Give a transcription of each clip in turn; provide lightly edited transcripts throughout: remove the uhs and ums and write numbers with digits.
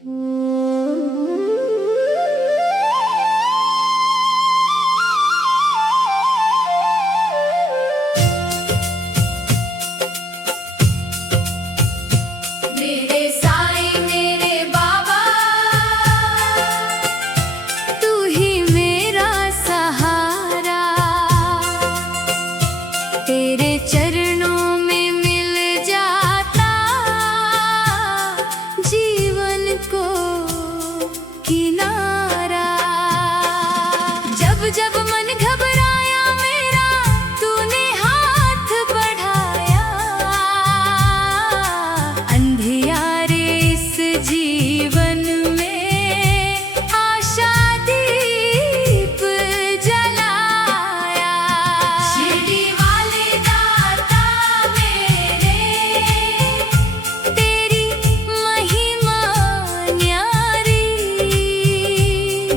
मेरे साईं मेरे बाबा, तू ही मेरा सहारा। तेरे चरणों में मिल जाता जीवन को किनारा। जब जब मन घबराया मेरा, तूने हाथ बढ़ाया। अंधियारे इस जीवन में आशा दीप जलाया। शिरडी वाले दाता मेरे, तेरी महिमा न्यारी।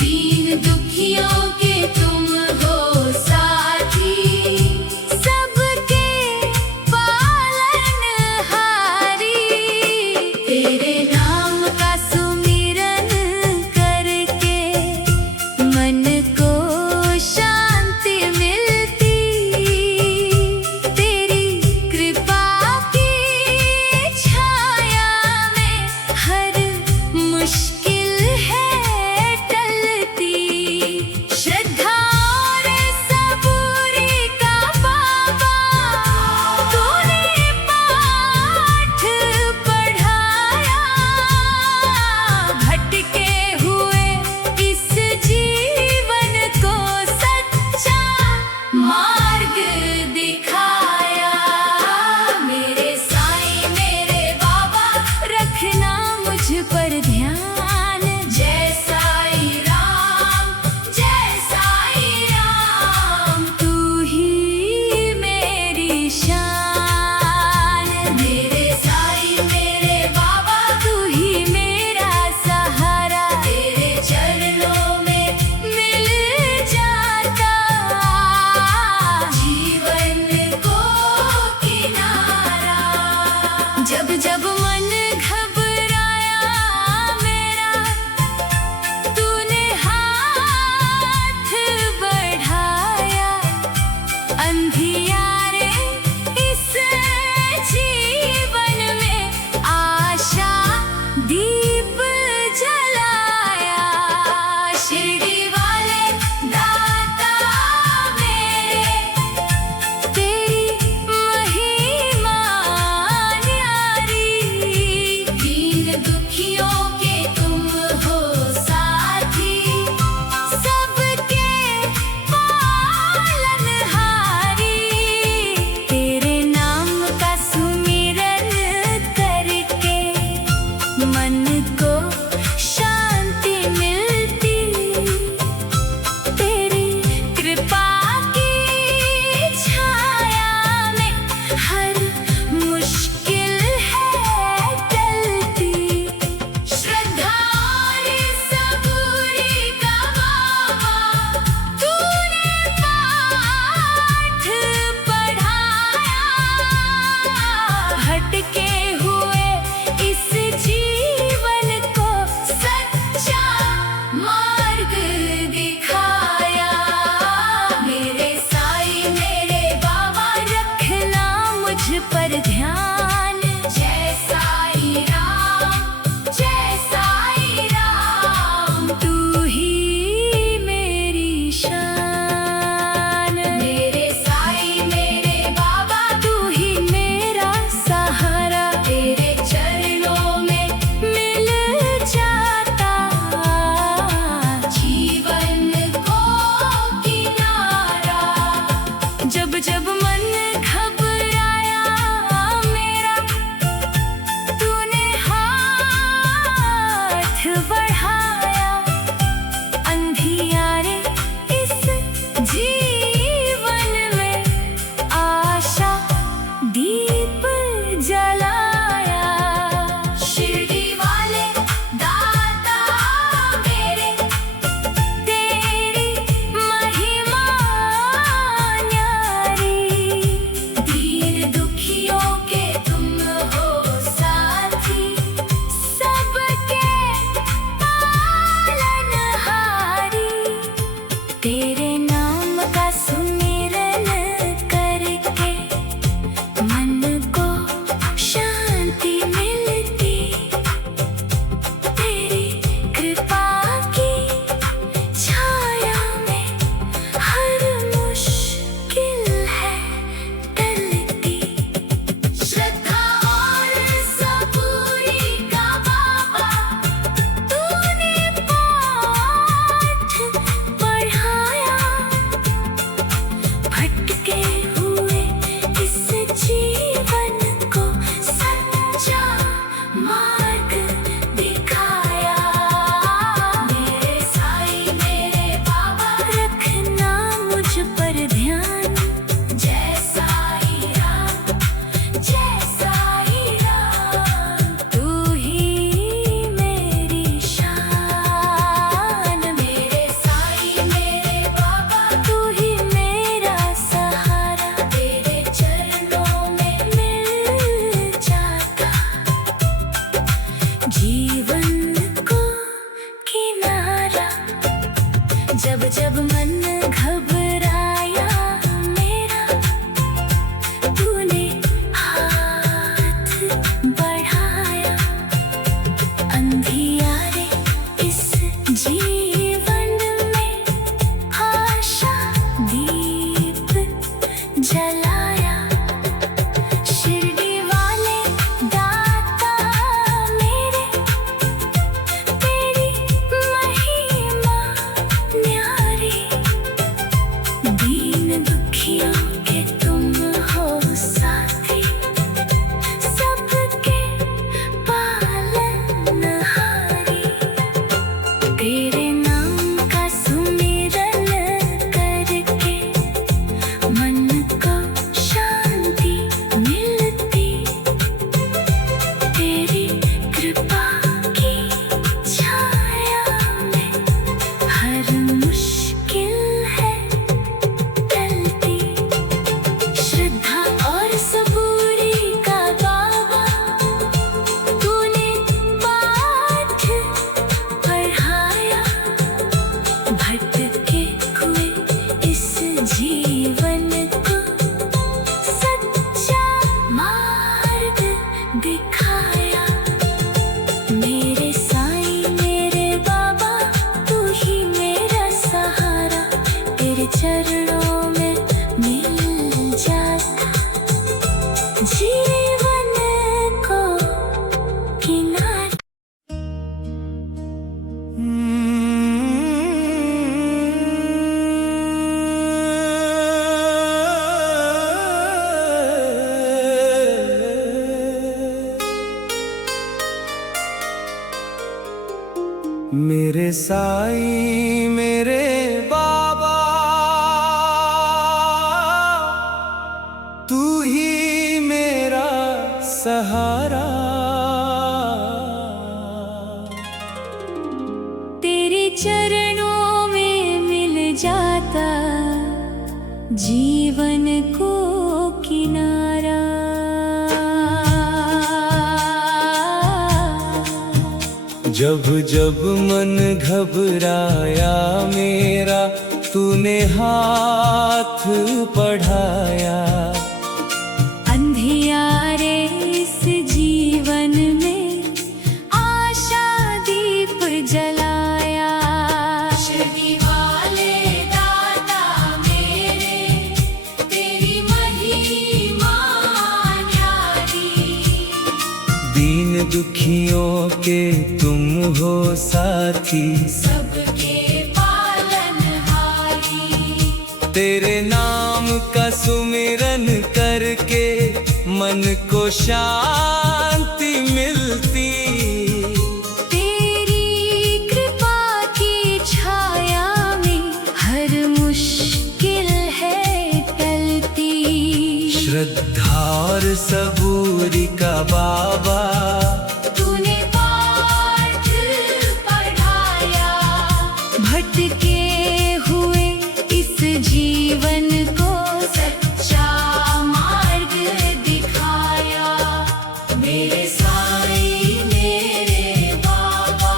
दीन दुखियों के तुम हो साथी, सबके पालनहारी। तेरे नाम का सुमिरन करके मन को शांति मिलती। तेरी कृपा की छाया में हर मुश्किल है टलती। श्रद्धा और सबूरी का बाबा, तूने पाठ पढ़ाया। भटके हुए इस जीवन को सच्चा मार्ग दिखाया। मेरे साईं मेरे बाबा, रखना मुझ पर ध्यान। जय साईं राम, जय साईं राम, तू ही मेरी शान। मेरे साईं मेरे बाबा, तू ही मेरा सहारा। तेरे चरणों में मिल जाता जीवन को किनारा। जब जब मन घबराया मेरा, तूने हाथ बढ़ाया। अंधियारे इस जीवन में आशा दीप जलाया। शिरडी वाले दाता मेरे, तेरी महिमा न्यारी। दीन दुखियों के तुम हो साथी, सबके पालनहारी। तेरे नाम का सुमिरन करके मन को शांति मिलती। तेरी कृपा की छाया में हर मुश्किल है टलती। श्रद्धा और सबूरी का बाबा, तूने पाठ पढ़ाया। भटके हुए इस जीवन अंधियारे इस जीवन में आशा दीप जलाया। शिरडी वाले दाता मेरे, तेरी महिमा न्यारी। दीन दुखियों के तुम हो साथी, सबके पालनहारी। तेरे नाम का सुमिरन करके मन को शांति मिलती। तेरी कृपा की छाया में हर मुश्किल है टलती। श्रद्धा और सबूरी का बाबा तूने पाठ पढ़ाया। भटके हुए इस जीवन को सच्चा मार्ग दिखाया। मेरे साईं मेरे बाबा तू ही मेरा सहारा। तेरे चरणों में मिल जाता जीवन को किनारा। मेरे साईं मेरे बाबा तू ही मेरा सहारा। तेरे चरणों में मिल जाता जीवन को किनारा। जब जब मन घबराया मेरा तूने हाथ बढ़ाया। अंधियारे इस जीवन में आशा दीप जलाया। शिरडी वाले दाता मेरे, तेरी महिमा न्यारी। दीन दुखियों के तुम हो साथी, सबके पालनहारी। तेरे नाम का सुमिरन करके मन को शांति मिलती। तेरी कृपा की छाया में हर मुश्किल है टलती। श्रद्धा और सबूरी का बाबा तूने पाठ पढ़ाया। भटके हुए इस जीवन को सच्चा मार्ग दिखाया। मेरे साईं मेरे बाबा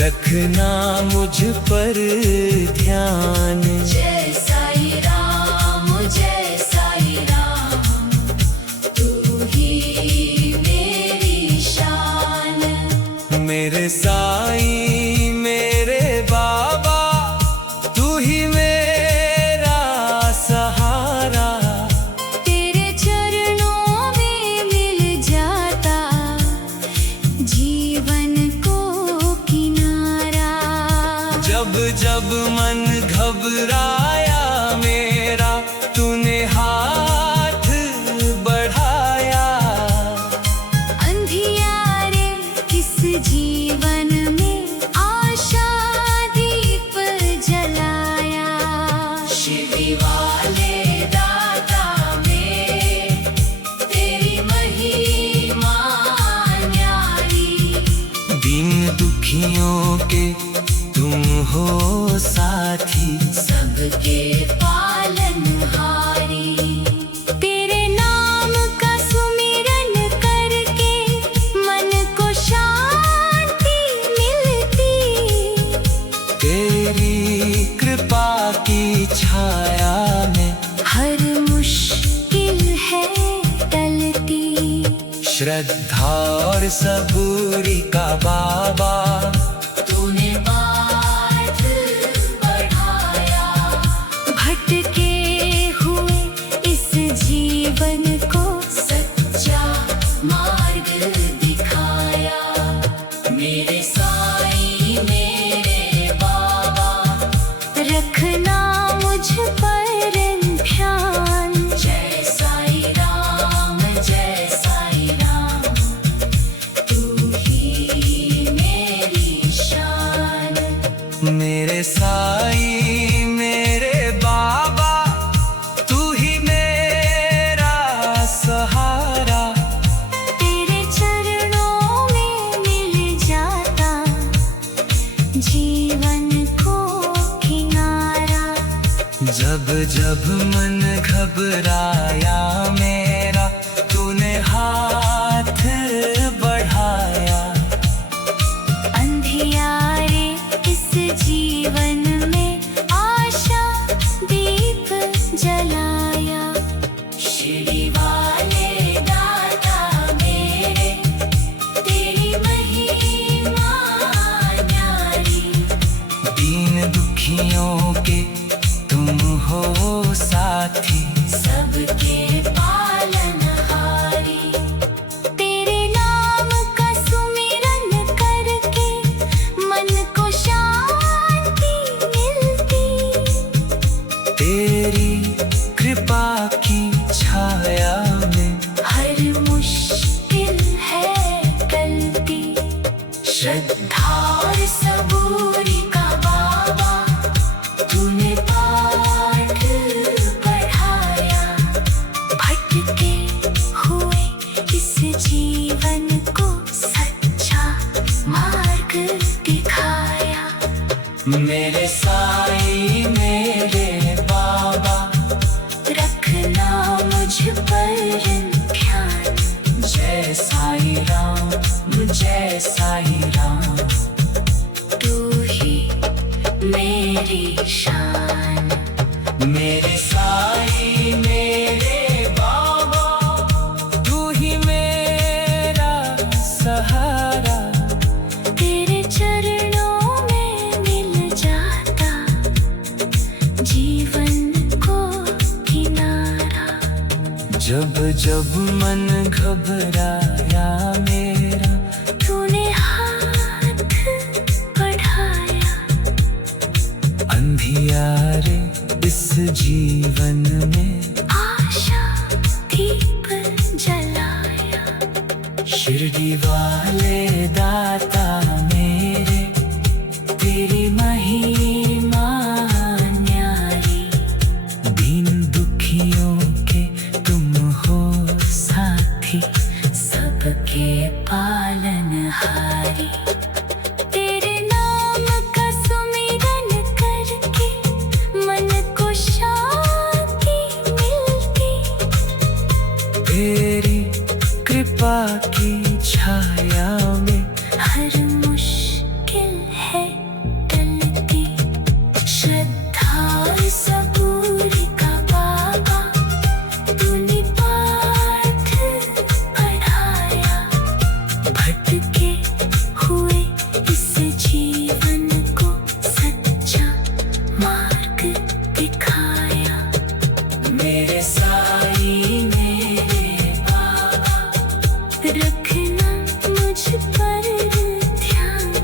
रखना मुझ पर ध्यान। जय साईं राम जय साईं राम, तू ही मेरी शान। मेरे साईं मेरे बाबा तू ही मेरा सहारा। तेरे चरणों में मिल जाता जीवन को किनारा। जब जब मन घबराया मेरा तूने हाथ बढ़ाया। अंधियारे इस जीवन में आशा दीप जलाया। शिरडी वाले दाता मेरे, तेरी महिमा न्यारी। दीन दुखियों के तुम हो साथी, सबके पालनहारी। तेरे नाम का सुमिरन करके मन को शांति मिलती। तेरी कृपा की छाया में हर मुश्किल है टलती। श्रद्धा और सबूरी का बाबा, तूने पाथ बढ़ाया। भटके हुए इस जीवन को सच्चा मार्ग दिखाया। मेरे साईं मेरे बाबा, रखना मुझ पर ध्यान। जय साईं राम, जय साईं राम, तू ही मेरी शान। मेरे साईं मेरे बाबा, तू ही मेरा सहारा। तेरे चरणों में मिल जाता जीवन को किनारा। जब जब मन घबराया मेरा, तूने हाथ बढ़ाया। अंधियारे इस जीवन में आशा दीप जलाया। शिरडी वाले दाता मेरे, तेरी महिमा न्यारी। दीन दुखियों के तुम हो साथी, सबके पालनहारी। तेरे नाम का सुमिरन करके मन को शांति मिलती। तेरी कृपा की छाया में हर मुश्किल है टलती। श्रद्धा और सबूरी का बाबा, तूने पाठ पढ़ाया। भटके हुए इस जीवन को सच्चा मार्ग दिखाया। मेरे साईं मेरे बाबा, रखना मुझ पर ध्यान। जय साईं राम, जय साईं राम, तू ही मेरी शान। मेरे साईं मेरे बाबा, तू ही मेरा सहारा। तेरे चरणों में मिल जाता जीवन को किनारा। जब जब मन घबराया मेरा, तूने हाथ बढ़ाया। अंधियारे इस जीवन में आशा दीप जलाया। शिरडी वाले दाता मेरे, तेरी महिमा न्यारी। दीन दुखियों के तुम हो साथी, सबके पालनहारी। तेरे नाम का सुमिरन करके मन को शांति मिलती। तेरी कृपा की छाया में हर मुश्किल है टलती। श्रद्धा और सबूरी का बाबा, तूने पाठ पढ़ाया। भटके हुए इस जीवन को सच्चा मार्ग दिखाया। मेरे साईं मेरे बाबा, रखना मुझ पर ध्यान।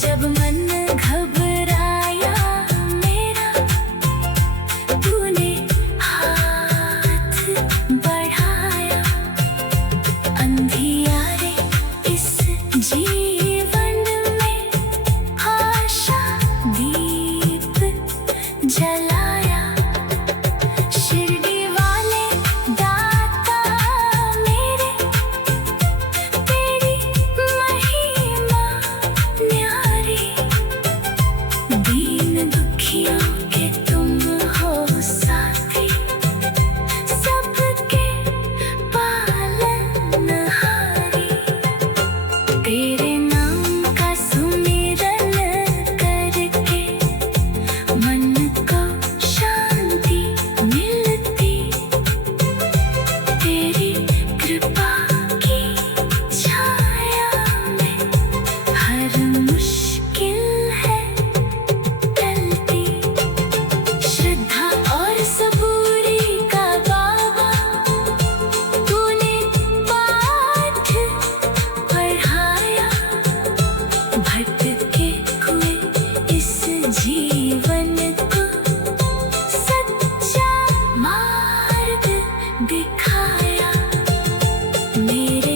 जब मन घबराया मेरा, तूने हाथ बढ़ाया। अंधियारे इस जीवन में आशा दीप जलाया। शिरडी वाले दाता मेरे, तेरी महिमा न्यारी। दीन दुखियों के तुम हो साथी, सबके पालनहारी। तेरे नाम का सुमिरन करके मन को शांति मिलती। तेरी कृपा की छाया में हर मुश्किल है टलती। श्रद्धा और सबूरी का बाबा, तूने पाठ पढ़ाया। भटके हुए इस जीवन को सच्चा मार्ग दिखाया। मेरे